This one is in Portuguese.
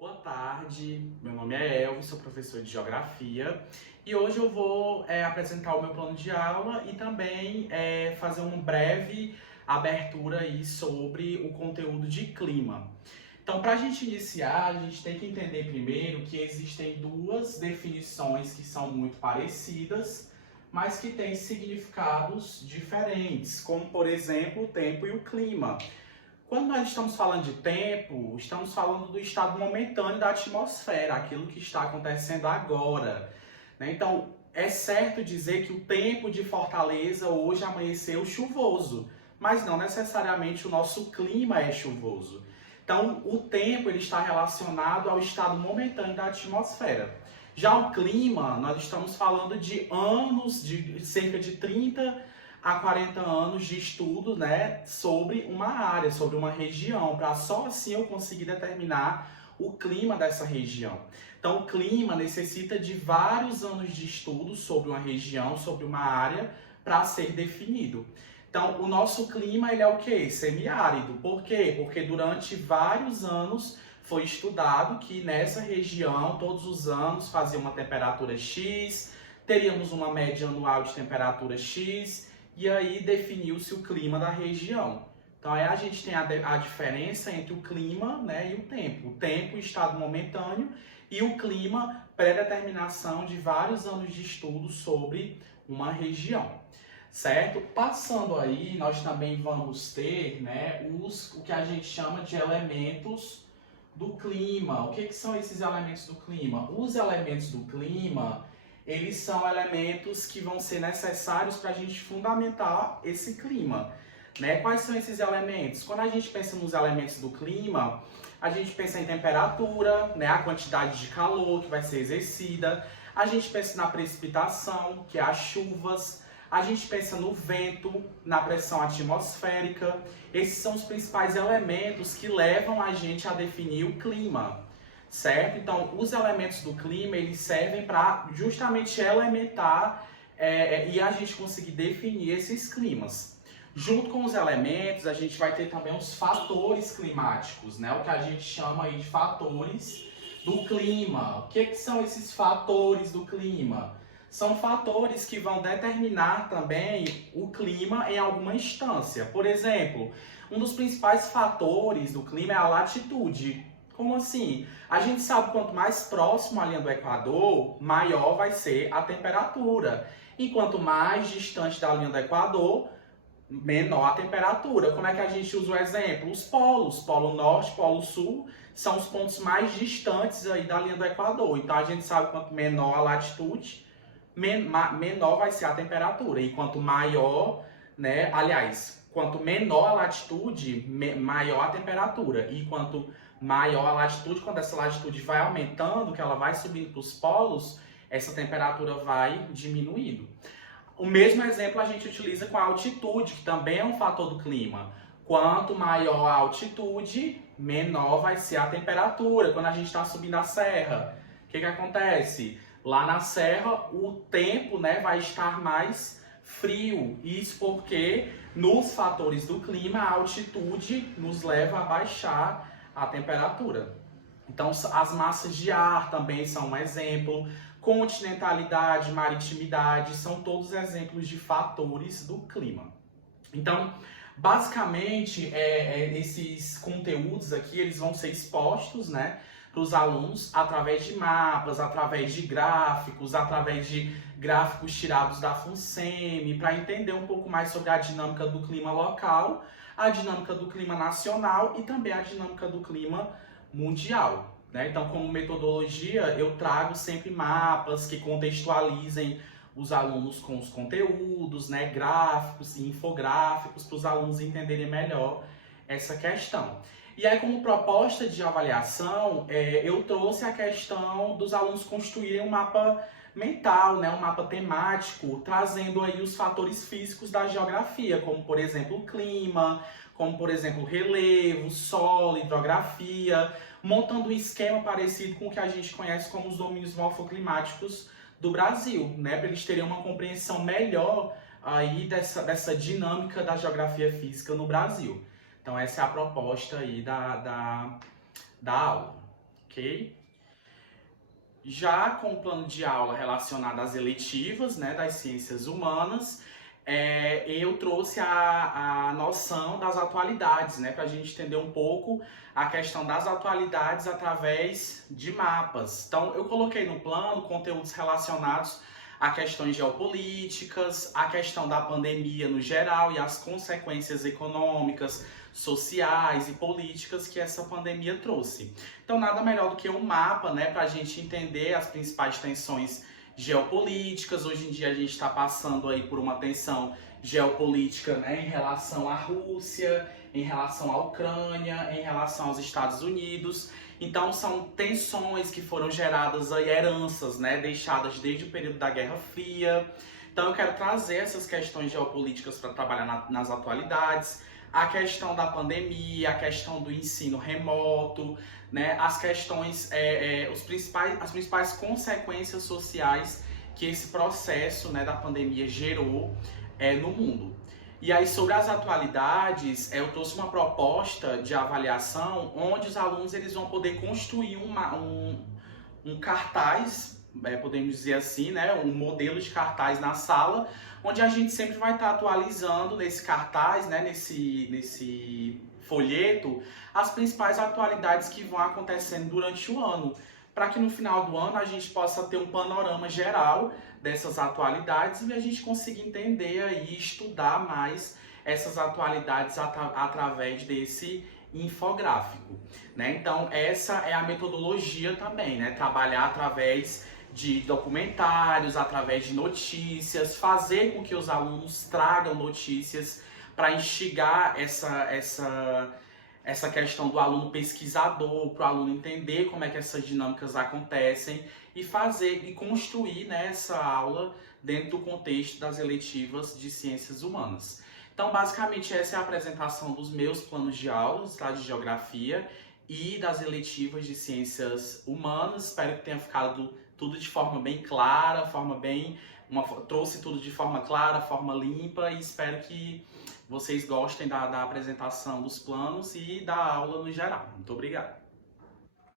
Boa tarde, meu nome é Elvis, sou professor de Geografia e hoje eu vou apresentar o meu plano de aula e também fazer uma breve abertura aí sobre o conteúdo de clima. Então, para a gente iniciar, a gente tem que entender primeiro que existem duas definições que são muito parecidas, mas que têm significados diferentes, como por exemplo o tempo e o clima. Quando nós estamos falando de tempo, estamos falando do estado momentâneo da atmosfera, aquilo que está acontecendo agora, né? Então, é certo dizer que o tempo de Fortaleza hoje amanheceu chuvoso, mas não necessariamente o nosso clima é chuvoso. Então, o tempo ele está relacionado ao estado momentâneo da atmosfera. Já o clima, nós estamos falando de anos, de cerca de 30 a 40 anos de estudo, né, sobre uma área, sobre uma região, para só assim eu conseguir determinar o clima dessa região. Então, o clima necessita de vários anos de estudo sobre uma região, sobre uma área, para ser definido. Então, o nosso clima ele é o quê? Semiárido. Por quê? Porque durante vários anos foi estudado que nessa região, todos os anos, fazia uma temperatura X, teríamos uma média anual de temperatura X, e aí definiu-se o clima da região. Então aí a gente tem a diferença entre o clima, né, e o tempo. O tempo, estado momentâneo, e o clima, pré-determinação de vários anos de estudo sobre uma região. Certo? Passando aí, nós também vamos ter, né, o que a gente chama de elementos do clima. O que são esses elementos do clima? Os elementos do clima, eles são elementos que vão ser necessários para a gente fundamentar esse clima, né? Quais são esses elementos? Quando a gente pensa nos elementos do clima, a gente pensa em temperatura, né? A quantidade de calor que vai ser exercida, a gente pensa na precipitação, que é as chuvas, a gente pensa no vento, na pressão atmosférica. Esses são os principais elementos que levam a gente a definir o clima. Certo? Então, os elementos do clima, eles servem para justamente elementar e a gente conseguir definir esses climas. Junto com os elementos, a gente vai ter também os fatores climáticos, né? O que a gente chama aí de fatores do clima. O que são esses fatores do clima? São fatores que vão determinar também o clima em alguma instância. Por exemplo, um dos principais fatores do clima é a latitude. Como assim? A gente sabe que quanto mais próximo à linha do Equador, maior vai ser a temperatura. E quanto mais distante da linha do Equador, menor a temperatura. Como é que a gente usa o exemplo? Os polos, Polo Norte, Polo Sul, são os pontos mais distantes aí da linha do Equador. Então a gente sabe que quanto menor a latitude, menor vai ser a temperatura. E quanto maior, né? Aliás, quanto menor a latitude, maior a temperatura. E quanto maior a latitude, quando essa latitude vai aumentando, que ela vai subindo para os polos, essa temperatura vai diminuindo. O mesmo exemplo a gente utiliza com a altitude, que também é um fator do clima. Quanto maior a altitude, menor vai ser a temperatura. Quando a gente está subindo a serra, o que acontece? Lá na serra, o tempo, né, vai estar mais frio. Isso porque nos fatores do clima, a altitude nos leva a baixar a temperatura. Então, as massas de ar também são um exemplo. Continentalidade, maritimidade, são todos exemplos de fatores do clima. Então, basicamente, esses conteúdos aqui, eles vão ser expostos, né, para os alunos através de mapas, através de gráficos tirados da FUNSEMI, para entender um pouco mais sobre a dinâmica do clima local, a dinâmica do clima nacional e também a dinâmica do clima mundial. Né? Então, como metodologia, eu trago sempre mapas que contextualizem os alunos com os conteúdos, né, gráficos e infográficos, para os alunos entenderem melhor essa questão. E aí, como proposta de avaliação, eu trouxe a questão dos alunos construírem um mapa mental, né, um mapa temático, trazendo aí os fatores físicos da geografia, como, por exemplo, o clima, como, por exemplo, o relevo, solo, hidrografia, montando um esquema parecido com o que a gente conhece como os domínios morfoclimáticos do Brasil, né, para eles terem uma compreensão melhor aí dessa dinâmica da geografia física no Brasil. Então essa é a proposta aí da aula. ok? Já com o plano de aula relacionado às eletivas, né, das ciências humanas, eu trouxe a noção das atualidades, né, para a gente entender um pouco a questão das atualidades através de mapas. Então, eu coloquei no plano conteúdos relacionados a questões geopolíticas, a questão da pandemia no geral e as consequências econômicas, sociais e políticas que essa pandemia trouxe. Então, nada melhor do que um mapa, né, para a gente entender as principais tensões geopolíticas. Hoje em dia a gente está passando aí por uma tensão geopolítica, né, em relação à Rússia, em relação à Ucrânia, em relação aos Estados Unidos. Então são tensões que foram geradas aí, heranças, né, deixadas desde o período da Guerra Fria. Então eu quero trazer essas questões geopolíticas para trabalhar nas atualidades, a questão da pandemia, a questão do ensino remoto, né, as questões, as principais consequências sociais que esse processo, né, da pandemia gerou no mundo. E aí, sobre as atualidades, eu trouxe uma proposta de avaliação onde os alunos eles vão poder construir um cartaz, podemos dizer assim, né, um modelo de cartaz na sala, onde a gente sempre vai estar atualizando nesse cartaz, né, nesse folheto, as principais atualidades que vão acontecendo durante o ano, para que no final do ano a gente possa ter um panorama geral dessas atualidades e a gente consiga entender e estudar mais essas atualidades através desse infográfico, né? Então essa é a metodologia também, né? Trabalhar através de documentários, através de notícias, fazer com que os alunos tragam notícias para instigar essa questão do aluno pesquisador, para o aluno entender como é que essas dinâmicas acontecem e fazer e construir, né, essa aula dentro do contexto das eletivas de ciências humanas. Então, basicamente, essa é a apresentação dos meus planos de aulas, tá, de geografia e das eletivas de ciências humanas. Espero que tenha ficado tudo de forma bem clara, trouxe tudo de forma clara, forma limpa, e espero que vocês gostem da apresentação dos planos e da aula no geral. Muito obrigado.